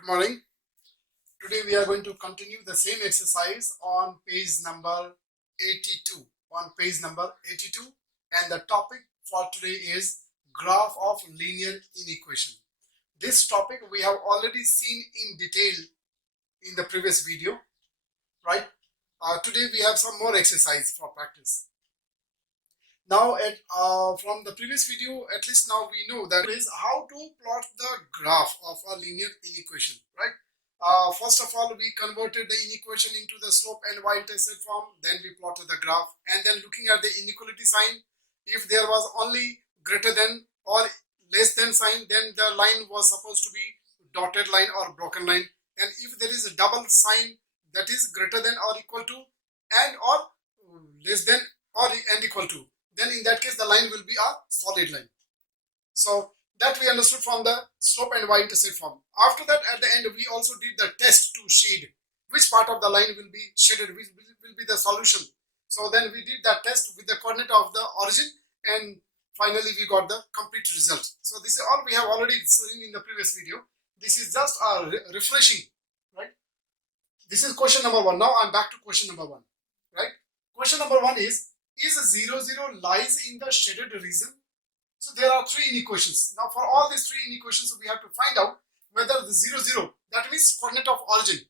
Good morning. Today we are going to continue the same exercise on page number 82. And the topic for today is graph of linear inequation. This topic we have already seen in detail in the previous video, right? Today we have some more exercise for practice. Now from the previous video, at least now we know that is how to plot the graph of a linear inequation, right? First of all, we converted the inequation into the slope and y-intercept form. Then we plotted the graph, and then looking at the inequality sign, if there was only greater than or less than sign, then the line was supposed to be dotted line or broken line. And if there is a double sign, that is greater than or equal to and or less than or and equal to, then in that case the line will be a solid line. So that we understood from the slope and y-intercept form. After that, at the end, we also did the test to shade which part of the line will be shaded, which will be the solution. So then we did that test with the coordinate of the origin, and finally we got the complete result. So this is all we have already seen in the previous video. This is just a refreshing, right? This is question number 1. Now I'm back to question number 1, right? Question number 1 is 0, 0 lies in the shaded region? So there are 3 inequations. Now for all these 3 inequations, we have to find out whether the 0, 0, that means coordinate of origin,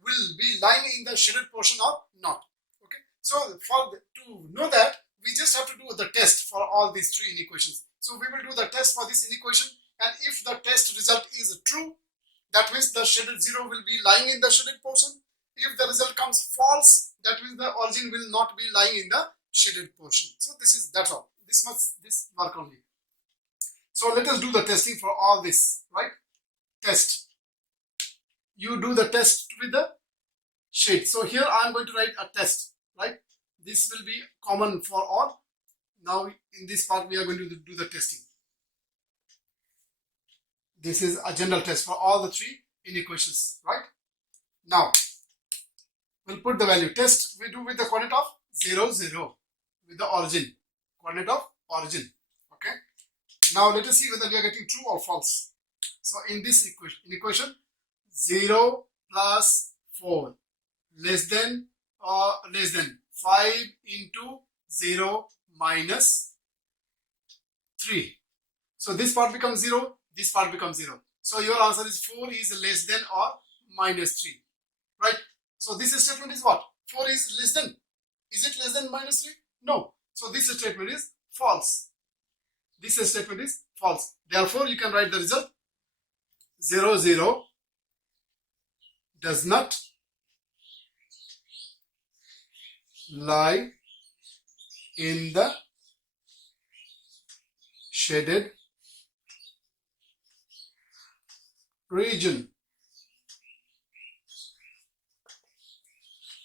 will be lying in the shaded portion or not. Okay. So to know that, we just have to do the test for all these 3 inequations. So we will do the test for this inequation, and if the test result is true, that means the shaded 0 will be lying in the shaded portion. If the result comes false, that means the origin will not be lying in the shaded portion. So that's all. This work only. So let us do the testing for all this, right? Test. You do the test with the shade. So here I am going to write a test, right? This will be common for all. Now in this part we are going to do the testing. This is a general test for all the 3 inequations, right? Now we'll put the value. Test we do with the coordinate of 0, 0 with the origin, coordinate of origin. Okay. Now let us see whether we are getting true or false. So in this equation, 0 plus 4 less than 5 into 0 minus 3. So this part becomes 0, this part becomes 0. So your answer is 4 is less than or minus 3, right? So this statement is what? 4 is less than. Is it less than minus 3? No. So this statement is false. This statement is false. Therefore, you can write the result. 0, 0 does not lie in the shaded region.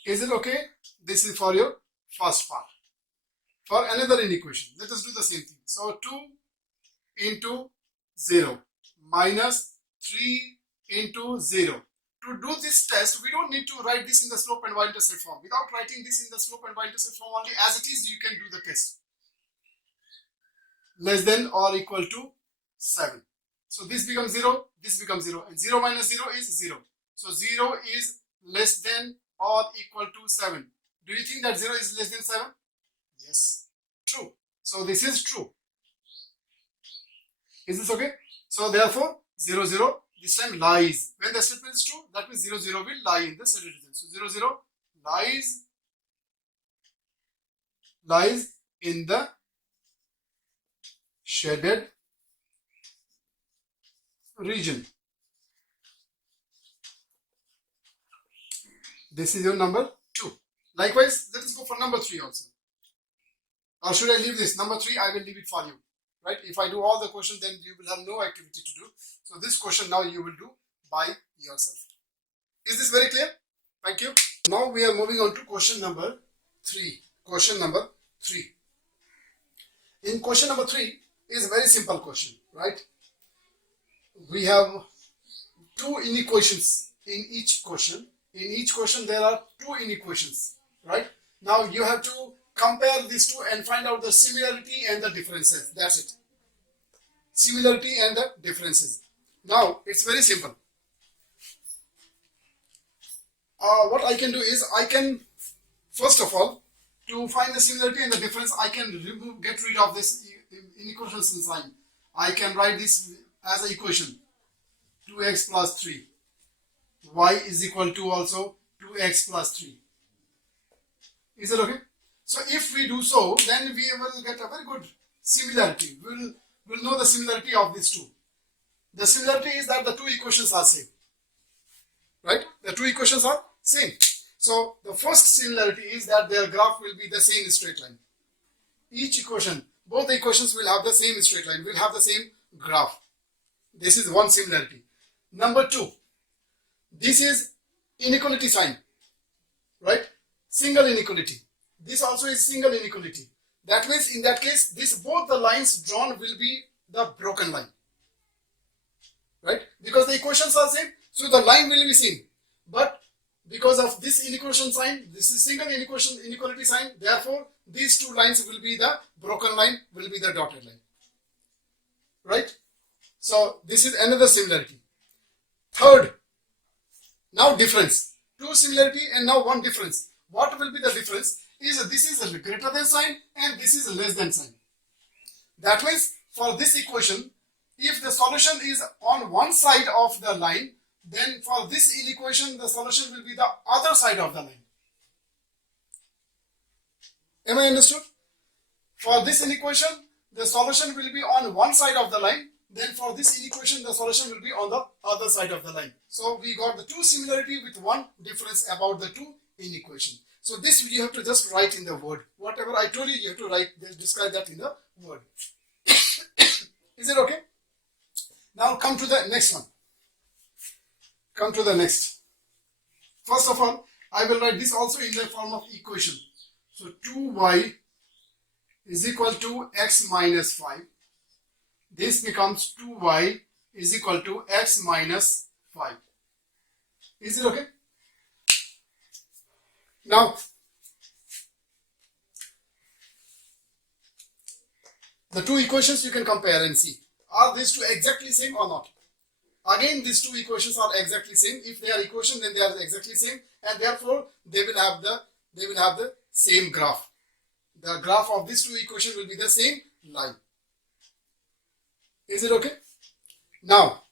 Is it okay? This is for your first part. For another inequation, let us do the same thing. So 2 into 0 minus 3 into 0. To do this test, we don't need to write this in the slope and y-intercept form. Without writing this in the slope and y-intercept form only, as it is, you can do the test. Less than or equal to 7. So this becomes 0, this becomes 0. And 0 minus 0 is 0. So 0 is less than or equal to 7. Do you think that 0 is less than 7? Yes, true. So this is true. Is this okay? So therefore 0, 0 this time lies. When the statement is true, that means 0, 0 will lie in the shaded region. So 0, 0 lies in the shaded region. This is your number 2. Likewise, let us go for number 3 also. Or should I leave this? Number 3, I will leave it for you. Right? If I do all the questions, then you will have no activity to do. So this question now you will do by yourself. Is this very clear? Thank you. Now we are moving on to question number 3. Question number 3. In question number 3 is a very simple question, right? We have 2 inequations in each question. In each question there are 2 inequations, right? Now you have to compare these 2 and find out the similarity and the differences. That's it. Similarity and the differences. Now it's very simple. what I can do is I can, first of all, to find the similarity and the difference, I can get rid of this inequality sign. I can write this as an equation: 2x plus 3. Y is equal to also 2x plus 3. Is it okay? So if we do so, then we will get a very good similarity. We'll know the similarity of these two. The similarity is that the two equations are same. Right? The two equations are same. So the first similarity is that their graph will be the same straight line. Each equation, both the equations will have the same straight line, will have the same graph. This is one similarity. Number two, this is inequality sign, right? Single inequality. This also is single inequality. That means in that case, both the lines drawn will be the broken line, right? Because the equations are same, so the line will be same. But because of this inequality sign, this is single inequality sign, therefore these two lines will be the broken line, will be the dotted line, right? So this is another similarity. Third, now difference. Two similarity and now one difference. What will be the difference is this is a greater than sign and this is a less than sign. That means for this equation, if the solution is on one side of the line, then for this inequation, the solution will be the other side of the line. Am I understood? For this inequation, the solution will be on one side of the line. Then for this inequation, the solution will be on the other side of the line. So we got the two similarity with one difference about the two inequation. So this you have to just write in the word. Whatever I told you, you have to write, describe that in the word. Is it okay? Now come to the next one. Come to the next. First of all, I will write this also in the form of equation. So 2y is equal to x minus 5. This becomes 2y is equal to x minus 5. Is it okay? Now, the two equations you can compare and see. Are these two exactly same or not? Again, these two equations are exactly same. If they are equation, then they are exactly same, and therefore they will have the same graph. The graph of these two equations will be the same line. Is it okay? Now,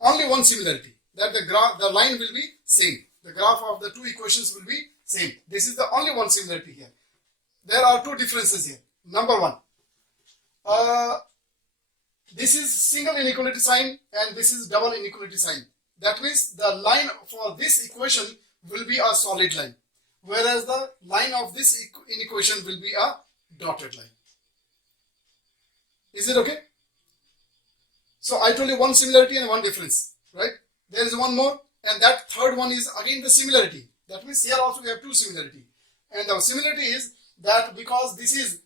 only one similarity, that the line will be same. The graph of the two equations will be same. This is the only one similarity here. There are two differences here. Number one, this is single inequality sign and this is double inequality sign. That means the line for this equation will be a solid line, whereas the line of this inequation will be a dotted line. Is it okay? So I told you one similarity and one difference, right? There is one more, and that third one is again the similarity. That means here also we have two similarity. And the similarity is that because this is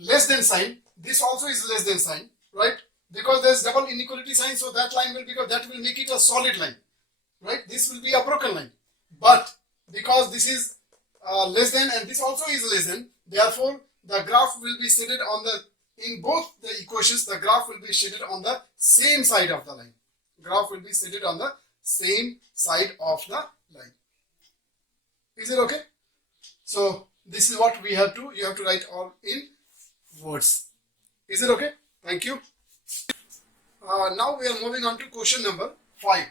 less than sign, this also is less than sign, right? Because there is double inequality sign, so that line will make it a solid line, right? This will be a broken line. But because this is less than and this also is less than, therefore the graph will be shaded on in both the equations, the graph will be shaded on the same side of the line. Graph will be shaded on the same side of the line. Is it okay? So this is what you have to write all in words. Is it okay? Thank you. Now we are moving on to question number 5.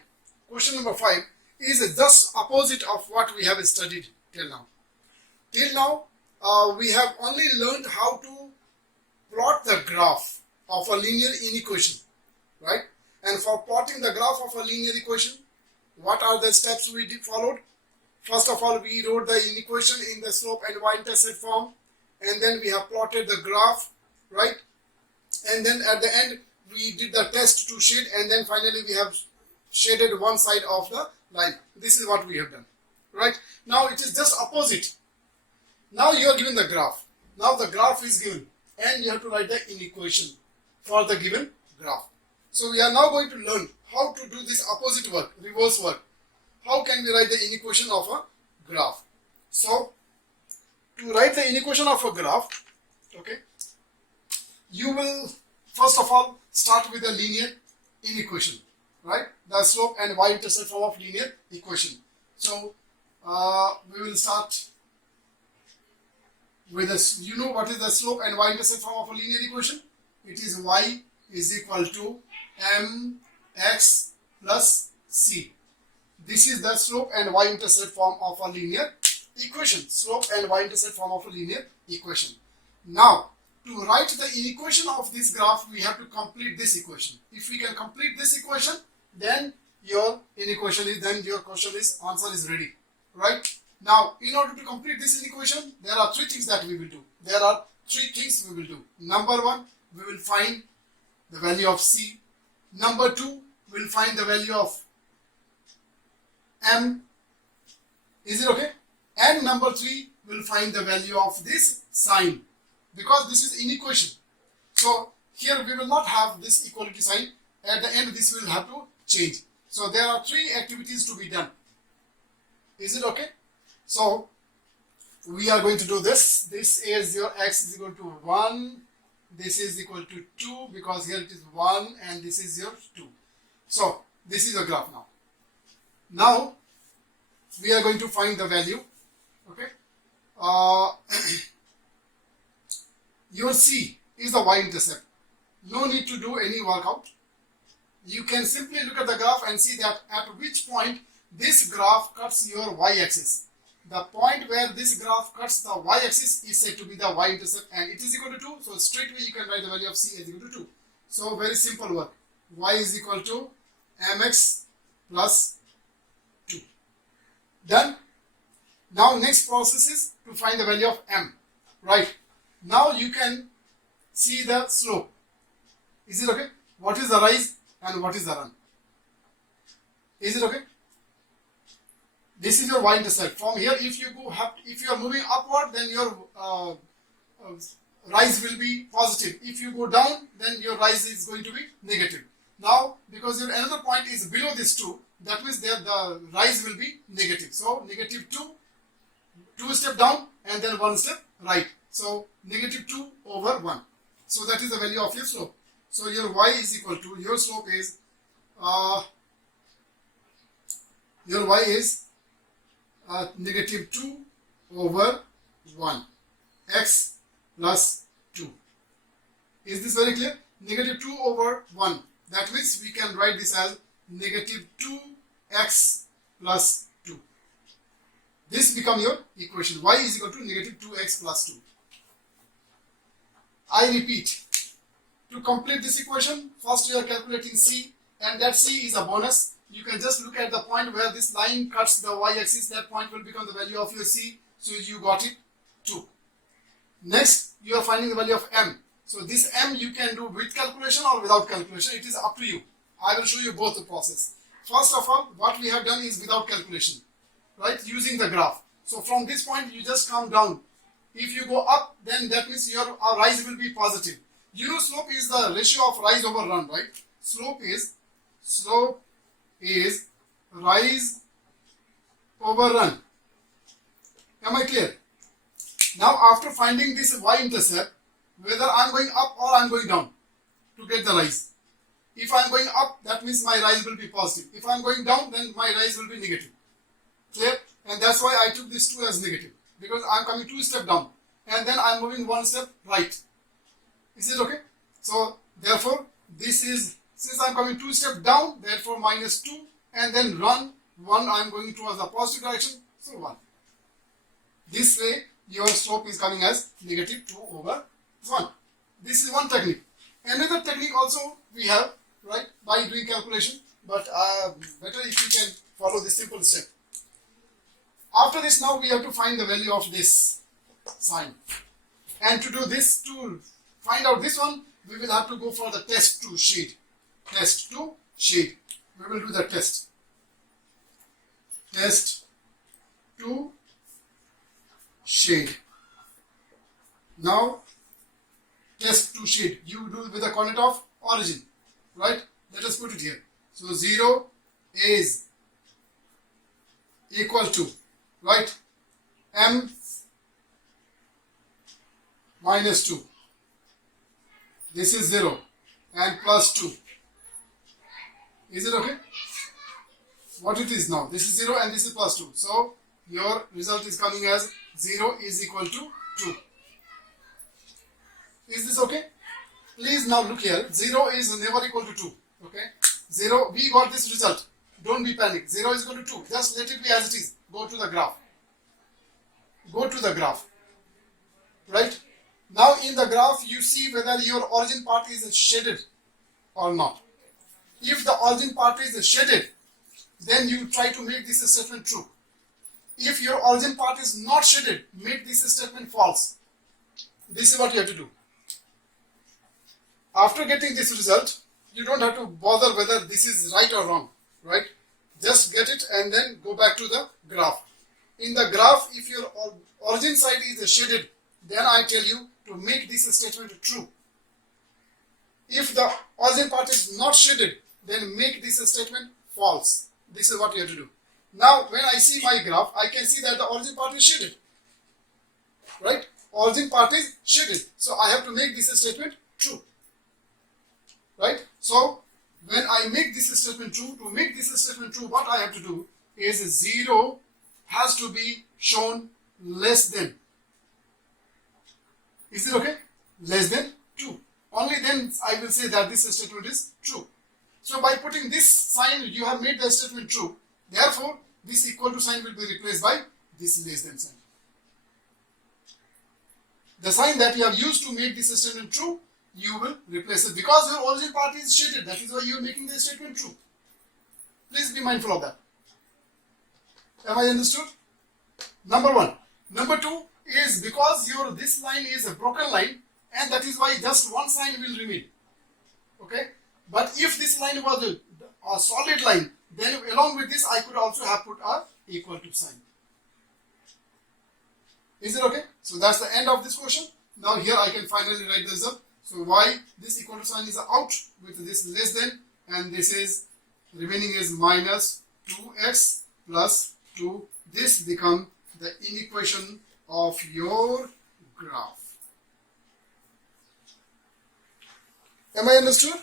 Question number 5 is just opposite of what we have studied till now. Till now, we have only learned how to plot the graph of a linear inequation, right? And for plotting the graph of a linear equation, what are the steps we followed? First of all, we wrote the inequation in the slope and y-intercept form, and then we have plotted the graph, right? And then at the end, we did the test to shade, and then finally we have shaded one side of the line. This is what we have done, right? Now it is just opposite. Now you are given the graph. Now the graph is given, and you have to write the inequation for the given graph. So we are now going to learn how to do this opposite work, reverse work. How can we write the inequation of a graph? So to write the inequation of a graph, okay, you will first of all start with a linear inequation, right? The slope and y-intercept form of linear equation. So we will start with this. You know what is the slope and y-intercept form of a linear equation? It is y is equal to mx plus c. This is the slope and y-intercept form of a linear equation. Slope and y-intercept form of a linear equation. Now, to write the equation of this graph, we have to complete this equation. If we can complete this equation, then your answer is ready, right? Now, in order to complete this equation, there are three things that we will do. Number one, we will find the value of c. Number two, we will find the value of m. Is it okay? And number three, we will find the value of this sign, because this is inequation. So here we will not have this equality sign. At the end, this will have to change. So there are three activities to be done. Is it okay? So we are going to do this. This is your x is equal to 1. This is equal to 2, because here it is 1 and this is your 2. So this is your graph now. Now we are going to find the value. Okay. Your c is the y-intercept. No need to do any workout. You can simply look at the graph and see that at which point this graph cuts your y-axis. The point where this graph cuts the y-axis is said to be the y-intercept, and it is equal to 2. So straight away you can write the value of c as equal to 2. So very simple work. Y is equal to mx plus 2. Done. Now next process is to find the value of m. Right. Now you can see the slope. Is it okay? What is the rise and what is the run? Is it okay? This is your y-intercept. From here, if you are moving upward, then your rise will be positive. If you go down, then your rise is going to be negative. Now, because your another point is below this 2, that means there the rise will be negative. So negative 2 step down and then 1 step right. So negative 2 over 1. So that is the value of your slope. So your y is equal to, your slope is, your y is negative 2 over 1, x plus 2. Is this very clear? Negative 2 over 1. That means we can write this as negative 2x plus 2. This becomes your equation. Y is equal to negative 2x plus 2. I repeat. To complete this equation, first you are calculating c, and that c is a bonus. You can just look at the point where this line cuts the y-axis. That point will become the value of your c. So you got it 2. Next, you are finding the value of m. So this m you can do with calculation or without calculation. It is up to you. I will show you both the process. First of all, what we have done is without calculation, right? Using the graph. So from this point, you just come down. If you go up, then that means your rise will be positive. You know, slope is the ratio of rise over run, right? Slope is rise over run. Am I clear? Now, after finding this y-intercept, whether I am going up or I am going down to get the rise. If I am going up, that means my rise will be positive. If I am going down, then my rise will be negative. Clear? And that's why I took this 2 as negative, because I am coming 2 steps down and then I am moving 1 step right. Is it okay? So therefore, this is, since I am coming 2 steps down, therefore minus 2, and then run 1, I am going towards the positive direction, so 1. This way, your slope is coming as negative 2 over 1. This is one technique. Another technique also we have, right, by doing calculation, but better if you can follow this simple step. After this, now we have to find the value of this sign. And to do this, to find out this one, we will have to go for the test to shade. Test to shade. We will do the test. Test to shade. Now, test to shade. You do with the coordinate of origin, right? Let us put it here. So 0 is equal to, right, m minus 2. This is 0 and plus 2. Is it okay? what it is now. This is 0 and this is plus 2. So your result is coming as 0 is equal to 2. Is this okay? Please now look here. 0 is never equal to 2. Okay? 0, we got this result. Don't be panicked. 0 is equal to 2. Just let it be as it is. Go to the graph. Go to the graph. Right? Now in the graph you see whether your origin part is shaded or not. If the origin part is shaded, then you try to make this statement true. If your origin part is not shaded, make this statement false. This is what you have to do. After getting this result, you don't have to bother whether this is right or wrong, right? Just get it and then go back to the graph. In the graph, if your origin side is shaded, then I tell you to make this statement true. If the origin part is not shaded, then make this statement false. This is what you have to do. Now, when I see my graph, I can see that the origin part is shaded, right? Origin part is shaded. So I have to make this statement true, right? So when I make this statement true, to make this statement true, what I have to do is 0 has to be shown less than. Is it okay? Less than 2. Only then I will say that this statement is true. So by putting this sign, you have made the statement true. Therefore, this equal to sign will be replaced by this less than sign. The sign that you have used to make this statement true, you will replace it because your origin part is shaded. That is why you are making the statement true. Please be mindful of that. Am I understood? Number 1. Number 2 is because this line is a broken line, and that is why just one sign will remain. Okay? But if this line was a solid line, then along with this I could also have put a equal to sign. Is it okay? So that's the end of this question. Now here I can finally write the result. So y, this equal to sign is out with this less than, and this is remaining is minus 2x plus 2. This becomes the inequation of your graph. Am I understood?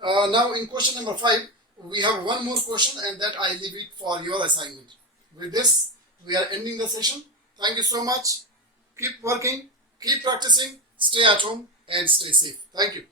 Now in question number 5, we have one more question, and that I leave it for your assignment. With this, we are ending the session. Thank you so much. Keep working, keep practicing, stay at home and stay safe. Thank you.